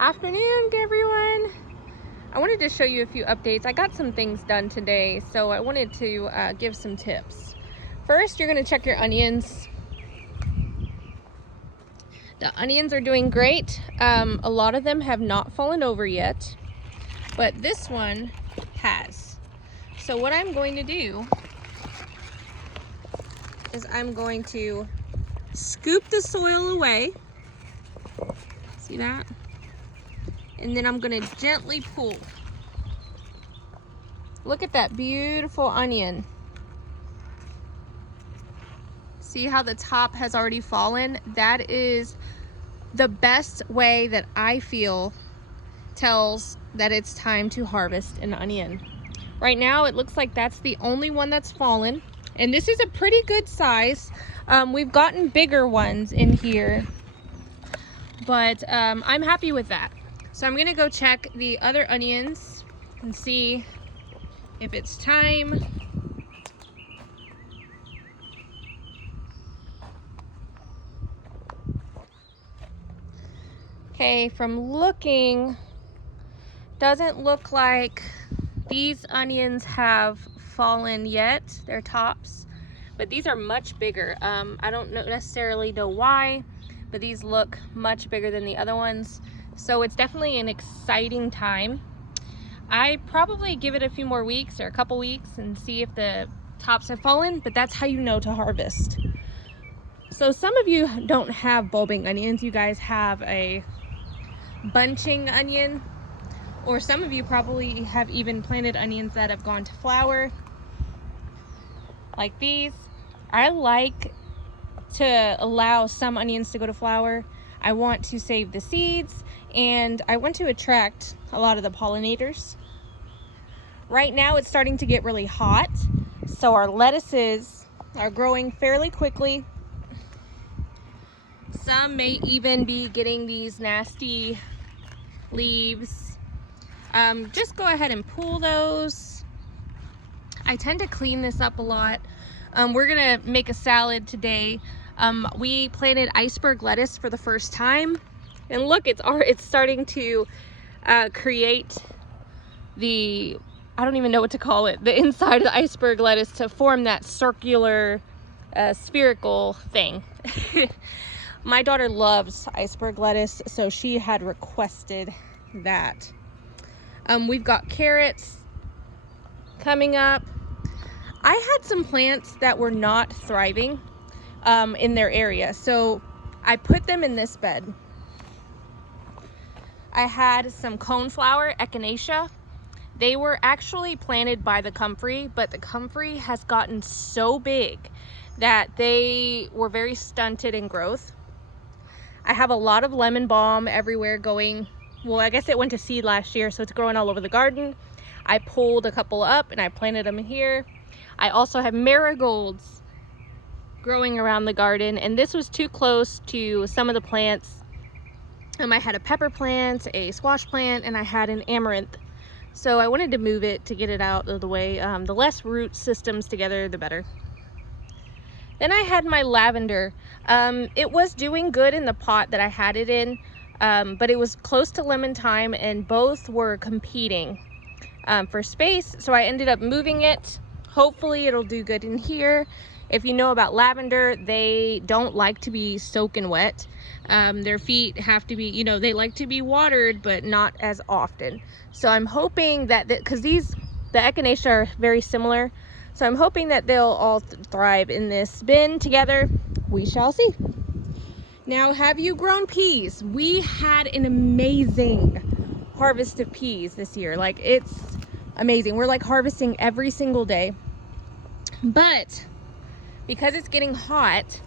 Afternoon, everyone. I wanted to show you a few updates. I got some things done today, so I wanted to give some tips. First, you're going to check your onions. The onions are doing great. A lot of them have not fallen over yet, but this one has. So what I'm going to do is I'm going to scoop the soil away. See that? And then I'm gonna gently pull. Look at that beautiful onion. See how the top has already fallen? That is the best way that I feel tells that it's time to harvest an onion. Right now it looks like that's the only one that's fallen, and this is a pretty good size. We've gotten bigger ones in here, but I'm happy with that. So I'm gonna go check the other onions and see if it's time. Okay, from looking, doesn't look like these onions have fallen yet, their tops, but these are much bigger. I don't necessarily know why, but these look much bigger than the other ones. So it's definitely an exciting time. I probably give it a few more weeks or a couple weeks and see if the tops have fallen, but that's how you know to harvest. So some of you don't have bulbing onions, you guys have a bunching onion, or some of you probably have even planted onions that have gone to flower, like these. I like to allow some onions to go to flower. I want to save the seeds, and I want to attract a lot of the pollinators. Right now it's starting to get really hot, so our lettuces are growing fairly quickly. Some may even be getting these nasty leaves. Just go ahead and pull those. I tend to clean this up a lot. We're gonna make a salad today. We planted iceberg lettuce for the first time, and look, it's starting to create the, I don't even know what to call it, the inside of the iceberg lettuce to form that circular spherical thing. My daughter loves iceberg lettuce, so she had requested that. We've got carrots coming up. I had some plants that were not thriving in their area, so I put them in this bed. I had some coneflower, echinacea. They were actually planted by the comfrey, but the comfrey has gotten so big that they were very stunted in growth. I have a lot of lemon balm everywhere going. Well, I guess it went to seed last year, so it's growing all over the garden. I pulled a couple up and I planted them here. I also have marigolds growing around the garden, and this was too close to some of the plants. I had a pepper plant, a squash plant, and I had an amaranth. So I wanted to move it to get it out of the way. The less root systems together, the better. Then I had my lavender. It was doing good in the pot that I had it in, but it was close to lemon time, and both were competing for space. So I ended up moving it. Hopefully it'll do good in here. If you know about lavender, they don't like to be soaking wet. Their feet have to be, you know, they like to be watered, but not as often. So I'm hoping that, because the echinacea are very similar, so I'm hoping that they'll all thrive in this bin together. We shall see. Now, have you grown peas? We had an amazing harvest of peas this year. Like, it's amazing. We're like harvesting every single day. But because it's getting hot,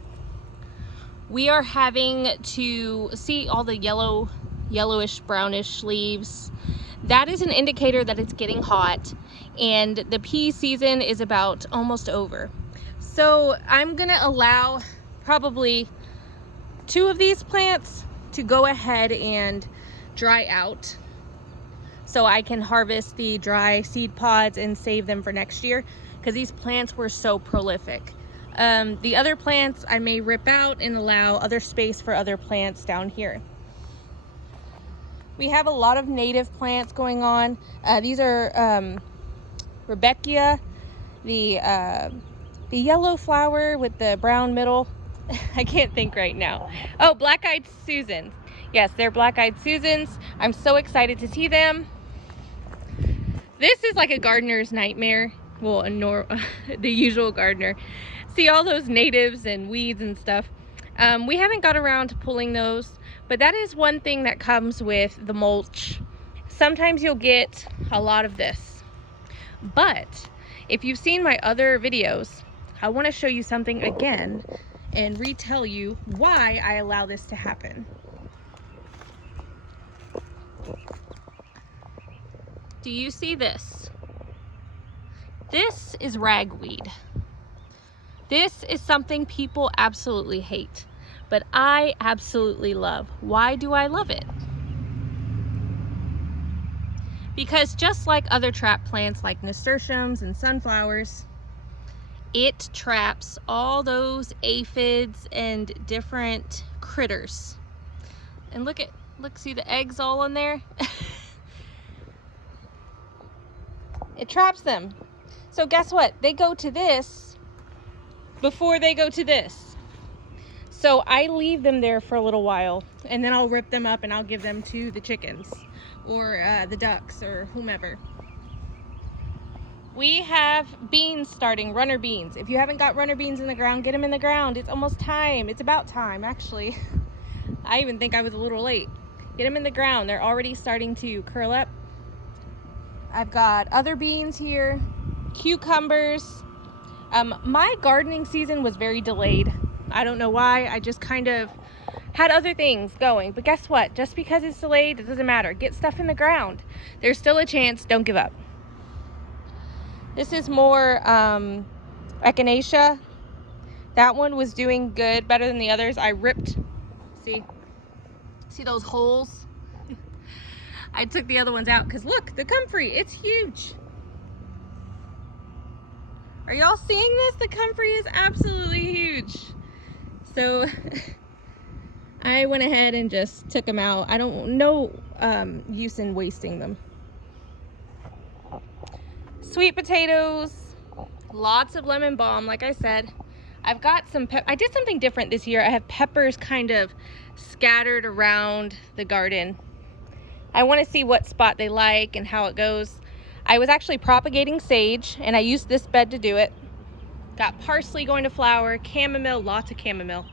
we are having to see all the yellowish, brownish leaves. That is an indicator that it's getting hot, and the pea season is about almost over. So I'm gonna allow probably 2 of these plants to go ahead and dry out, so I can harvest the dry seed pods and save them for next year, because these plants were so prolific. The other plants I may rip out and allow other space for other plants down here. We have a lot of native plants going on. These are Rebecca, the yellow flower with the brown middle. I can't think right now. Oh, black-eyed Susans. Yes, they're black-eyed Susans. I'm so excited to see them. This is like a gardener's nightmare. Well, the usual gardener. See all those natives and weeds and stuff. We haven't got around to pulling those, but that is one thing that comes with the mulch. Sometimes you'll get a lot of this. But if you've seen my other videos, I want to show you something again and retell you why I allow this to happen. Do you see this? This is ragweed. This is something people absolutely hate, but I absolutely love. Why do I love it? Because just like other trap plants like nasturtiums and sunflowers, it traps all those aphids and different critters. And look, see the eggs all in there? It traps them. So guess what? They go to this before they go to this. So I leave them there for a little while, and then I'll rip them up and I'll give them to the chickens or the ducks or whomever. We have beans starting, runner beans. If you haven't got runner beans in the ground, get them in the ground. It's almost time. It's about time, actually. I even think I was a little late. Get them in the ground. They're already starting to curl up. I've got other beans here, cucumbers. My gardening season was very delayed. I don't know why. I just kind of had other things going. But guess what? Just because it's delayed, it doesn't matter. Get stuff in the ground. There's still a chance. Don't give up. This is more echinacea. That one was doing good, better than the others. I ripped, see those holes? I took the other ones out because look, the comfrey, it's huge. Are y'all seeing this? The comfrey is absolutely huge. So I went ahead and just took them out. I don't know use in wasting them. Sweet potatoes, lots of lemon balm, like I said. I've got some I did something different this year. I have peppers kind of scattered around the garden. I want to see what spot they like and how it goes. I was actually propagating sage, and I used this bed to do it. Got parsley going to flower, chamomile, lots of chamomile.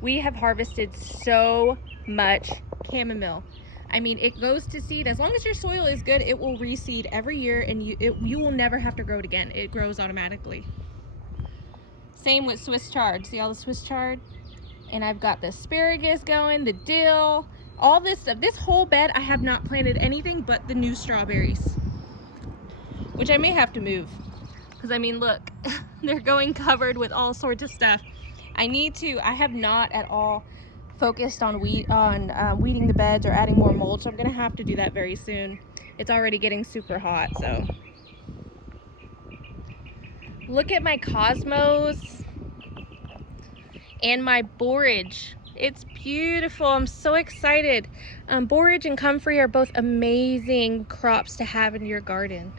We have harvested so much chamomile. I mean, it goes to seed. As long as your soil is good, it will reseed every year, and you will never have to grow it again. It grows automatically. Same with Swiss chard. See all the Swiss chard? And I've got the asparagus going, the dill, all this stuff. This whole bed, I have not planted anything but the new strawberries, which I may have to move. Because I mean, look, they're going covered with all sorts of stuff. I have not at all focused on weeding the beds or adding more mulch. I'm gonna have to do that very soon. It's already getting super hot, so. Look at my cosmos and my borage. It's beautiful. I'm so excited. Borage and comfrey are both amazing crops to have in your garden.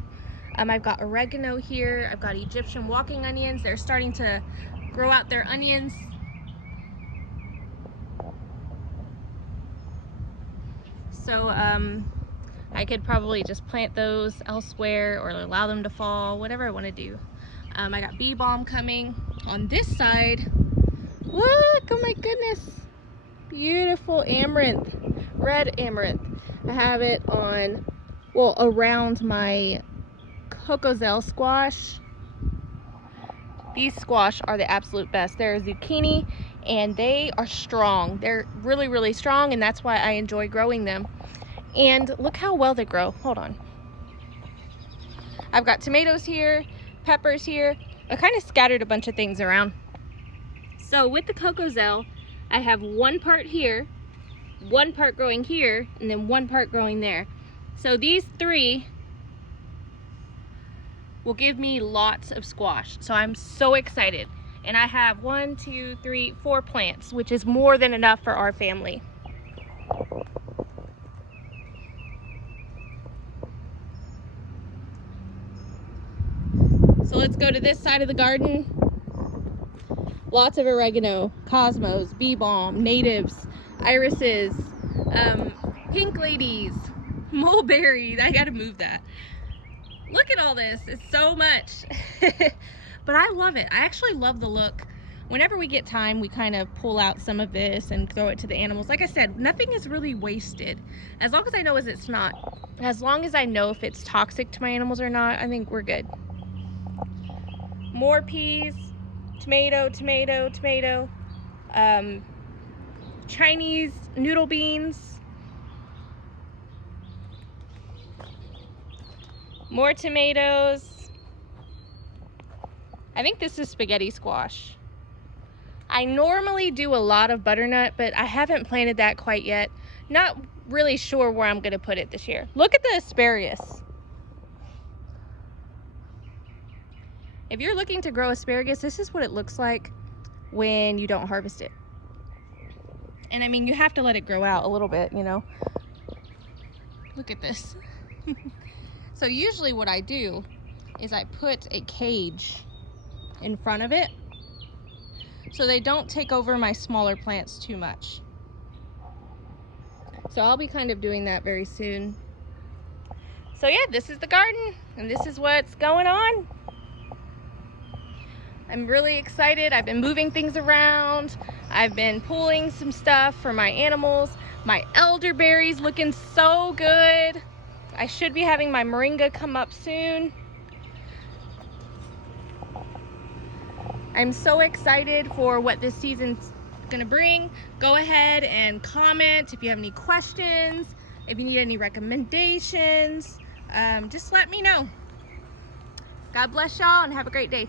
I've got oregano here. I've got Egyptian walking onions. They're starting to grow out their onions. So I could probably just plant those elsewhere or allow them to fall, whatever I want to do. I got bee balm coming on this side. Look, oh my goodness. Beautiful amaranth, red amaranth. I have it on, well, around my cocozelle squash. These squash are the absolute best. They're zucchini and they are strong. They're really, really strong, and that's why I enjoy growing them. And look how well they grow. Hold on. I've got tomatoes here, peppers here. I kind of scattered a bunch of things around. So with the cocozelle, I have one part here, one part growing here, and then one part growing there. So these three will give me lots of squash. So I'm so excited. And I have 1, 2, 3, 4 plants, which is more than enough for our family. let's go to this side of the garden. Lots of oregano, cosmos, bee balm, natives, irises, pink ladies, mulberries. I gotta move that. Look at all this. It's so much. But I love it. I actually love the look. Whenever we get time, we kind of pull out some of this and throw it to the animals. Like I said, nothing is really wasted. As long as I know it's not. As long as I know if it's toxic to my animals or not, I think we're good. More peas, tomato, tomato, tomato. Chinese noodle beans. More tomatoes. I think this is spaghetti squash. I normally do a lot of butternut, but I haven't planted that quite yet. Not really sure where I'm gonna put it this year. Look at the asparagus. If you're looking to grow asparagus, this is what it looks like when you don't harvest it. And I mean, you have to let it grow out a little bit, you know. Look at this. So usually what I do is I put a cage in front of it so they don't take over my smaller plants too much. So I'll be kind of doing that very soon. So yeah, this is the garden and this is what's going on. I'm really excited. I've been moving things around. I've been pulling some stuff for my animals. My elderberries looking so good. I should be having my moringa come up soon. I'm so excited for what this season's gonna bring. Go ahead and comment if you have any questions, if you need any recommendations, just let me know. God bless y'all and have a great day.